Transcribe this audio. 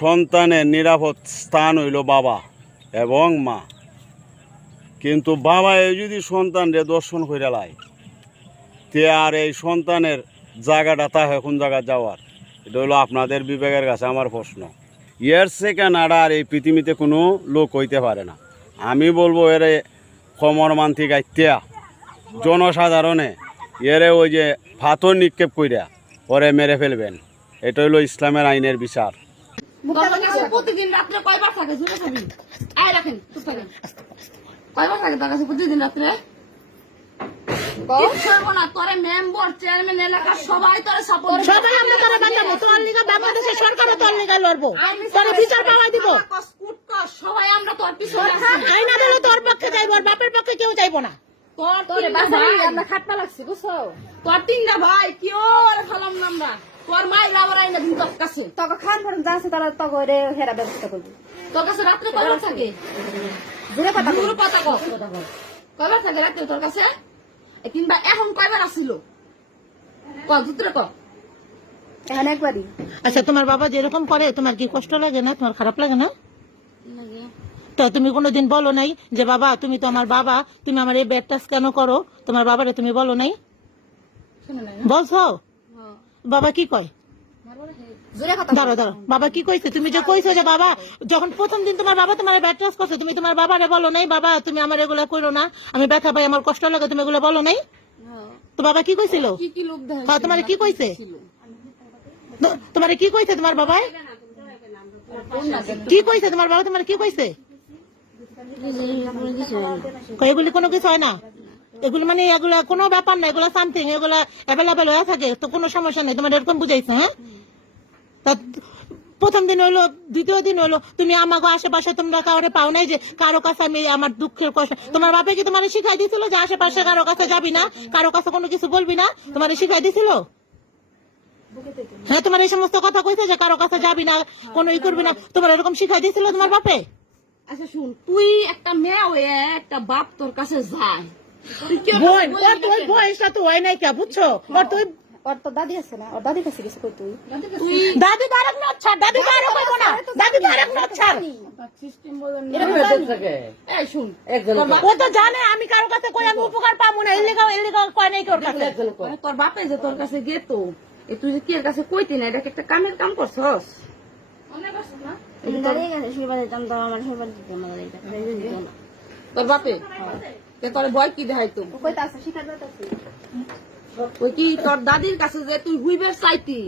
সন্তানের নিরাপদ স্থান হইল বাবা এবং মা, কিন্তু বাবা এই যদি সন্তানরে দর্শন করে লাই তে আর এই সন্তানের জায়গাটা তা কোন জায়গা যাওয়ার, এটা হলো আপনাদের বিবেকের কাছে আমার প্রশ্ন। এর সেকেন্ড আর এই পৃথিবীতে কোনো লোক হইতে পারে না। আমি বলবো এরে কমরমান্তি গাইত্যা জনসাধারণে এরে ওই যে পাথর নিক্ষেপ কইরা ওরে মেরে ফেলবেন, এটা হলো ইসলামের আইনের বিচার। প্রতিদিন রাত্রে কয়বার থাকে জুড়ে খাবি আয় রাখেন কয়বার থাকে তার কাছে প্রতিদিন রাত্রে? সবাই আমরা তোর পিছনে তোর পক্ষে যাইব, বাপের পক্ষে কেউ যাইব না। তোর খাটনা লাগছে বুঝছো, তোর তিনটা ভাই কেউ খালাম না আমরা, তোর মায়ের আবার আইনা দিন তোর কাছে তোকে খান ফোন যাচ্ছে তারা তোকে হেরা ব্যবস্থা করবো। তোর কাছে রাত্রে কয়বার থাকে? কয়বার থাকে রাত্রে তোর কাছে? কিংবা এখন কয়বার আসছিল এখন একবারই। আচ্ছা তোমার বাবা যেরকম করে তোমার কি কষ্ট লাগে না, তোমার খারাপ লাগে না? তো তুমি কোনোদিন বলো নাই যে বাবা তুমি তো আমার বাবা, তুমি আমার এই ব্যাড টাচ কেন করো? তোমার বাবারে তুমি বলো নাই? বলছো বাবা কি কয়? দাঁড়ো দাঁড়ো, বাবা কি কইছে? তুমি যে কইছো যে বাবা যখন প্রথম দিন তোমার বাবা তোমার ব্যাড টাচ করছে, তুমি তোমার বাবারে বলো নাই বাবা তুমি আমার এগুলা করো না, আমি ব্যথা পাই, আমার কষ্ট লাগে, তুমি এগুলো বলো নাই? তো বাবা কি কইছিল? তোমার কি কইছে? তোমার কি কইছে তোমার বাবা? কি কইছে তোমার বাবা? তোমার কি কইছে? এগুলি কোনো কিছু হয় না, এগুলো মানে এগুলা কোনো ব্যাপার না, এগুলা সামথিং, এগুলা অ্যাভেলেবেল হয়ে থাকে, তো কোনো সমস্যা নেই, তোমার এরকম বুঝাইছো? হ্যাঁ, তা প্রথম দিন হইলো, দ্বিতীয় দিন হইলো, তুমি আমাকে আশেপাশে তোমরা কাউরে পাও নাই যে কারো কাছে আমি আমার দুঃখের কষ্ট? তোমার বাবা কি তোমার শিখাই দিছিল যে আশেপাশে কারো কাছে যাবি না, কারো কাছে কোনো কিছু বলবি না? তোমার শিখাই দিছিল? হ্যাঁ, তোমার এই সমস্ত কথা কইছে যে কারো কাছে যাবি না, কোনো ই করবি না, তোমার এরকম শিখাই দিছিল তোমার বাপে? আচ্ছা শুন, তুই একটা মেয়ে হয়ে একটা বাপ তোর কাছে যায়, বয়সটা তো হয় নাই কে বুঝছো? ওর তো দাদি আছে না, ওর দাদির কাছে গেছে কই? তুই দাদি তো আরেক নট ছাড়, দাদি তো আরেক কইবো না, দাদি তো আরেক নট ছাড়। এই শুন, ও তো জানে আমি কারো কাছে কই আমি উপকার পাবো না, এলিগা কয় নাই তোর কাছে। তোর বাপে যে তোর কাছে গেত, তুই যে কি এর কাছে কইতি না, এটা একটা কামের কাম করছস? তোর বাপে তোর ভয় কি দেখাইতো? ওই কি তোর দাদির কাছে যে তুই হুইবের চাইতি,